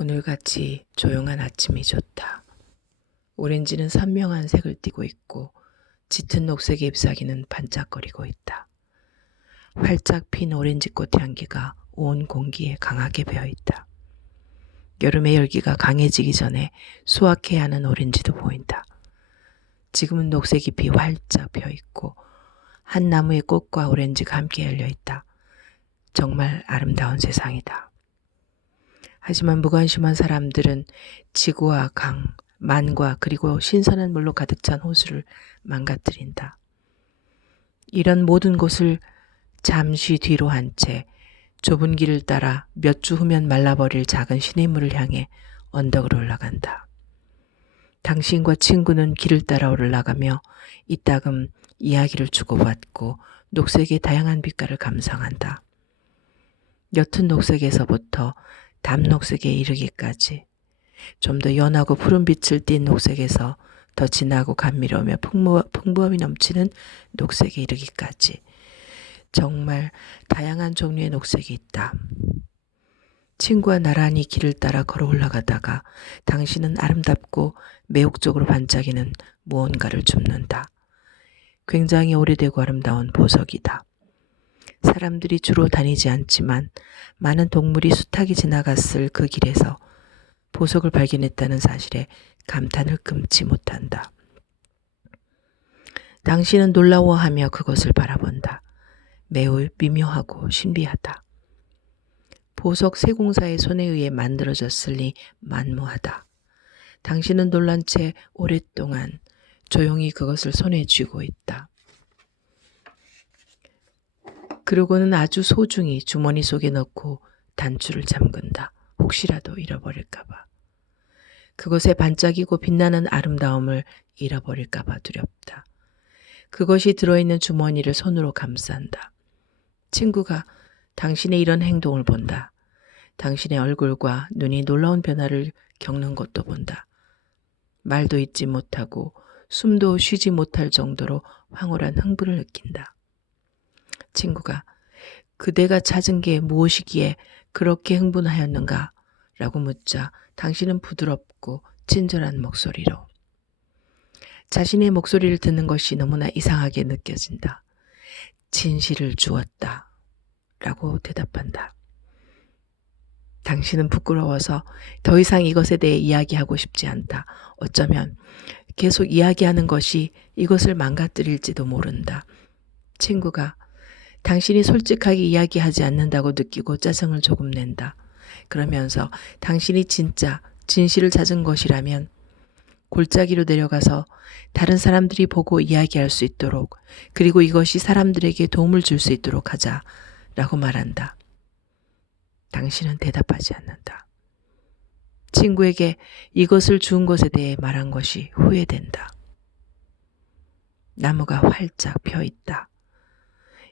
오늘같이 조용한 아침이 좋다. 오렌지는 선명한 색을 띠고 있고 짙은 녹색의 잎사귀는 반짝거리고 있다. 활짝 핀 오렌지꽃 향기가 온 공기에 강하게 배어있다. 여름의 열기가 강해지기 전에 수확해야 하는 오렌지도 보인다. 지금은 녹색 잎이 활짝 펴있고 한 나무의 꽃과 오렌지가 함께 열려있다. 정말 아름다운 세상이다. 하지만 무관심한 사람들은 지구와 강, 만과 그리고 신선한 물로 가득 찬 호수를 망가뜨린다. 이런 모든 곳을 잠시 뒤로 한 채 좁은 길을 따라 몇 주 후면 말라버릴 작은 시냇물을 향해 언덕을 올라간다. 당신과 친구는 길을 따라 올라가며 이따금 이야기를 주고받고 녹색의 다양한 빛깔을 감상한다. 옅은 녹색에서부터 담녹색에 이르기까지 좀 더 연하고 푸른 빛을 띤 녹색에서 더 진하고 감미로우며 풍부함이 넘치는 녹색에 이르기까지 정말 다양한 종류의 녹색이 있다. 친구와 나란히 길을 따라 걸어 올라가다가 당신은 아름답고 매혹적으로 반짝이는 무언가를 줍는다. 굉장히 오래되고 아름다운 보석이다. 사람들이 주로 다니지 않지만 많은 동물이 숱하게 지나갔을 그 길에서 보석을 발견했다는 사실에 감탄을 금치 못한다. 당신은 놀라워하며 그것을 바라본다. 매우 미묘하고 신비하다. 보석 세공사의 손에 의해 만들어졌으니 만무하다. 당신은 놀란 채 오랫동안 조용히 그것을 손에 쥐고 있다. 그러고는 아주 소중히 주머니 속에 넣고 단추를 잠근다. 혹시라도 잃어버릴까봐. 그것의 반짝이고 빛나는 아름다움을 잃어버릴까봐 두렵다. 그것이 들어있는 주머니를 손으로 감싼다. 친구가 당신의 이런 행동을 본다. 당신의 얼굴과 눈이 놀라운 변화를 겪는 것도 본다. 말도 잇지 못하고 숨도 쉬지 못할 정도로 황홀한 흥분을 느낀다. 친구가 그대가 찾은 게 무엇이기에 그렇게 흥분하였는가? 라고 묻자 당신은 부드럽고 친절한 목소리로 자신의 목소리를 듣는 것이 너무나 이상하게 느껴진다. 진실을 주었다. 라고 대답한다. 당신은 부끄러워서 더 이상 이것에 대해 이야기하고 싶지 않다. 어쩌면 계속 이야기하는 것이 이것을 망가뜨릴지도 모른다. 친구가 당신이 솔직하게 이야기하지 않는다고 느끼고 짜증을 조금 낸다. 그러면서 당신이 진짜 진실을 찾은 것이라면 골짜기로 내려가서 다른 사람들이 보고 이야기할 수 있도록 그리고 이것이 사람들에게 도움을 줄 수 있도록 하자 라고 말한다. 당신은 대답하지 않는다. 친구에게 이것을 주운 것에 대해 말한 것이 후회된다. 나무가 활짝 펴 있다.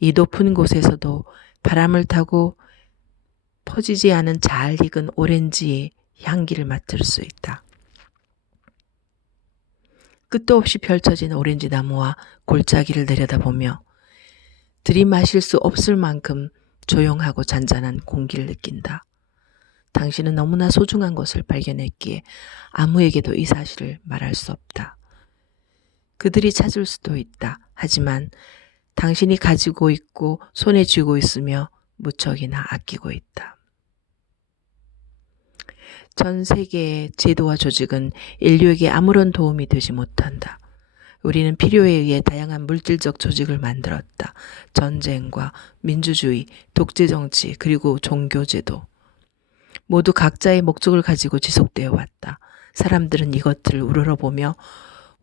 이 높은 곳에서도 바람을 타고 퍼지지 않은 잘 익은 오렌지의 향기를 맡을 수 있다. 끝도 없이 펼쳐진 오렌지 나무와 골짜기를 내려다보며 들이마실 수 없을 만큼 조용하고 잔잔한 공기를 느낀다. 당신은 너무나 소중한 것을 발견했기에 아무에게도 이 사실을 말할 수 없다. 그들이 찾을 수도 있다. 하지만 당신이 가지고 있고 손에 쥐고 있으며 무척이나 아끼고 있다. 전 세계의 제도와 조직은 인류에게 아무런 도움이 되지 못한다. 우리는 필요에 의해 다양한 물질적 조직을 만들었다. 전쟁과 민주주의, 독재정치, 그리고 종교제도. 모두 각자의 목적을 가지고 지속되어 왔다. 사람들은 이것들을 우러러보며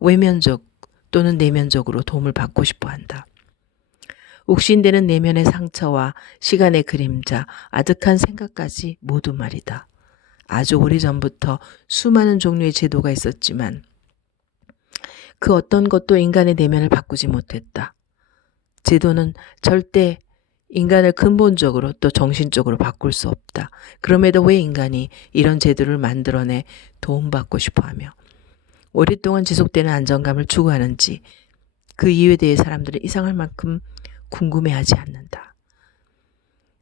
외면적 또는 내면적으로 도움을 받고 싶어 한다. 욱신대는 내면의 상처와 시간의 그림자, 아득한 생각까지 모두 말이다. 아주 오래전부터 수많은 종류의 제도가 있었지만 그 어떤 것도 인간의 내면을 바꾸지 못했다. 제도는 절대 인간을 근본적으로 또 정신적으로 바꿀 수 없다. 그럼에도 왜 인간이 이런 제도를 만들어내 도움받고 싶어하며 오랫동안 지속되는 안정감을 추구하는지 그 이유에 대해 사람들은 이상할 만큼 궁금해하지 않는다.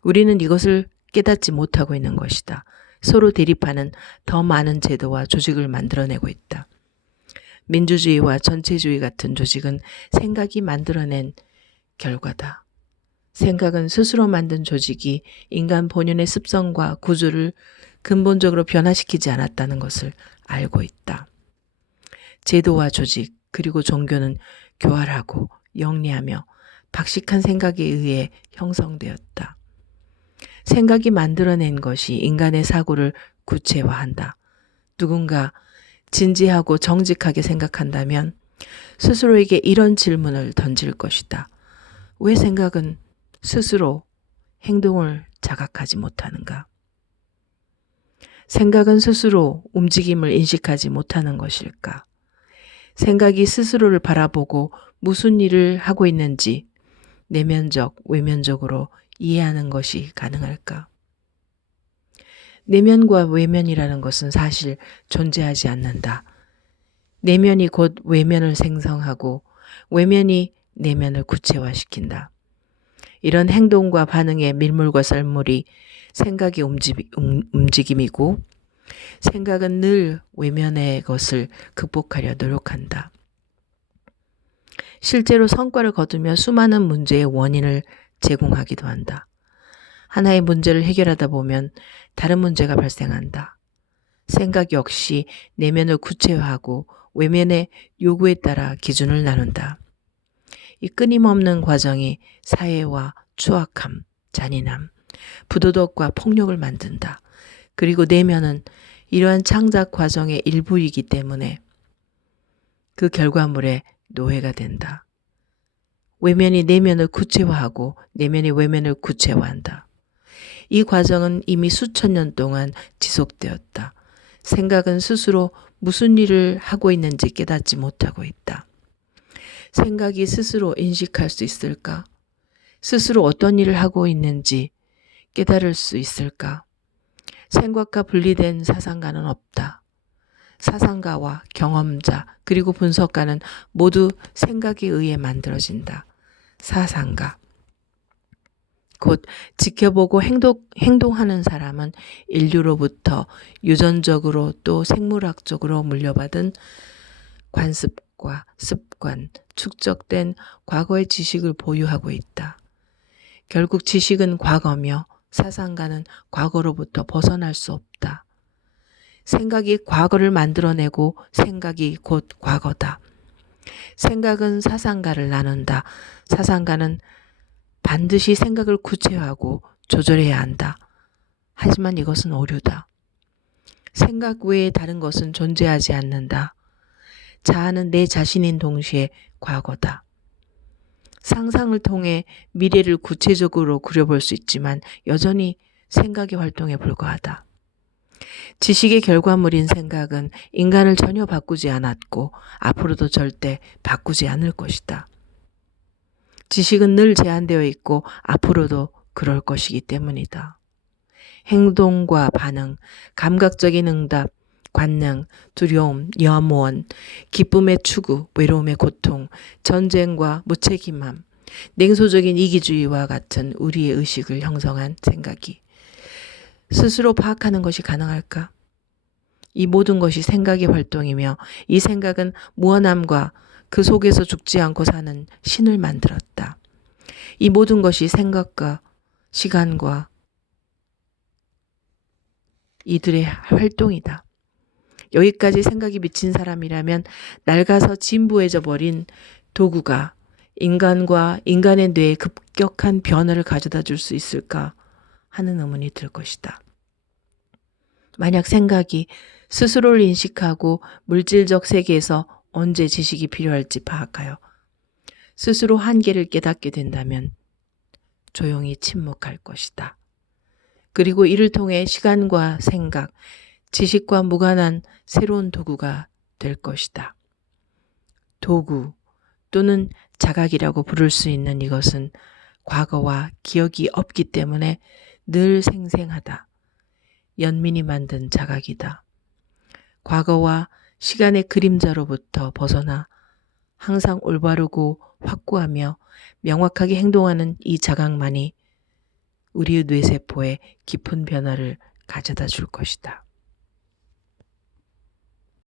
우리는 이것을 깨닫지 못하고 있는 것이다. 서로 대립하는 더 많은 제도와 조직을 만들어내고 있다. 민주주의와 전체주의 같은 조직은 생각이 만들어낸 결과다. 생각은 스스로 만든 조직이 인간 본연의 습성과 구조를 근본적으로 변화시키지 않았다는 것을 알고 있다. 제도와 조직 그리고 종교는 교활하고 영리하며 박식한 생각에 의해 형성되었다. 생각이 만들어낸 것이 인간의 사고를 구체화한다. 누군가 진지하고 정직하게 생각한다면 스스로에게 이런 질문을 던질 것이다. 왜 생각은 스스로 행동을 자각하지 못하는가? 생각은 스스로 움직임을 인식하지 못하는 것일까? 생각이 스스로를 바라보고 무슨 일을 하고 있는지 내면적, 외면적으로 이해하는 것이 가능할까? 내면과 외면이라는 것은 사실 존재하지 않는다. 내면이 곧 외면을 생성하고 외면이 내면을 구체화시킨다. 이런 행동과 반응의 밀물과 썰물이 생각의 움직임이고 생각은 늘 외면의 것을 극복하려 노력한다. 실제로 성과를 거두며 수많은 문제의 원인을 제공하기도 한다. 하나의 문제를 해결하다 보면 다른 문제가 발생한다. 생각 역시 내면을 구체화하고 외면의 요구에 따라 기준을 나눈다. 이 끊임없는 과정이 사회와 추악함, 잔인함, 부도덕과 폭력을 만든다. 그리고 내면은 이러한 창작 과정의 일부이기 때문에 그 결과물의 노예가 된다. 외면이 내면을 구체화하고 내면이 외면을 구체화한다. 이 과정은 이미 수천 년 동안 지속되었다. 생각은 스스로 무슨 일을 하고 있는지 깨닫지 못하고 있다. 생각이 스스로 인식할 수 있을까? 스스로 어떤 일을 하고 있는지 깨달을 수 있을까? 생각과 분리된 사상가는 없다. 사상가와 경험자 그리고 분석가는 모두 생각에 의해 만들어진다. 사상가. 곧 지켜보고 행동하는 사람은 인류로부터 유전적으로 또 생물학적으로 물려받은 관습과 습관, 축적된 과거의 지식을 보유하고 있다. 결국 지식은 과거며 사상가는 과거로부터 벗어날 수 없다. 생각이 과거를 만들어내고 생각이 곧 과거다. 생각은 사상가를 나눈다. 사상가는 반드시 생각을 구체화하고 조절해야 한다. 하지만 이것은 오류다. 생각 외에 다른 것은 존재하지 않는다. 자아는 내 자신인 동시에 과거다. 상상을 통해 미래를 구체적으로 그려볼 수 있지만 여전히 생각의 활동에 불과하다. 지식의 결과물인 생각은 인간을 전혀 바꾸지 않았고 앞으로도 절대 바꾸지 않을 것이다. 지식은 늘 제한되어 있고 앞으로도 그럴 것이기 때문이다. 행동과 반응, 감각적인 응답, 관능, 두려움, 염원, 기쁨의 추구, 외로움의 고통, 전쟁과 무책임함, 냉소적인 이기주의와 같은 우리의 의식을 형성한 생각이 스스로 파악하는 것이 가능할까? 이 모든 것이 생각의 활동이며 이 생각은 무한함과 그 속에서 죽지 않고 사는 신을 만들었다. 이 모든 것이 생각과 시간과 이들의 활동이다. 여기까지 생각이 미친 사람이라면 낡아서 진부해져 버린 도구가 인간과 인간의 뇌에 급격한 변화를 가져다 줄 수 있을까 하는 의문이 들 것이다. 만약 생각이 스스로를 인식하고 물질적 세계에서 언제 지식이 필요할지 파악하여 스스로 한계를 깨닫게 된다면 조용히 침묵할 것이다. 그리고 이를 통해 시간과 생각, 지식과 무관한 새로운 도구가 될 것이다. 도구 또는 자각이라고 부를 수 있는 이것은 과거와 기억이 없기 때문에 늘 생생하다. 연민이 만든 자각이다. 과거와 시간의 그림자로부터 벗어나 항상 올바르고 확고하며 명확하게 행동하는 이 자각만이 우리의 뇌세포에 깊은 변화를 가져다 줄 것이다.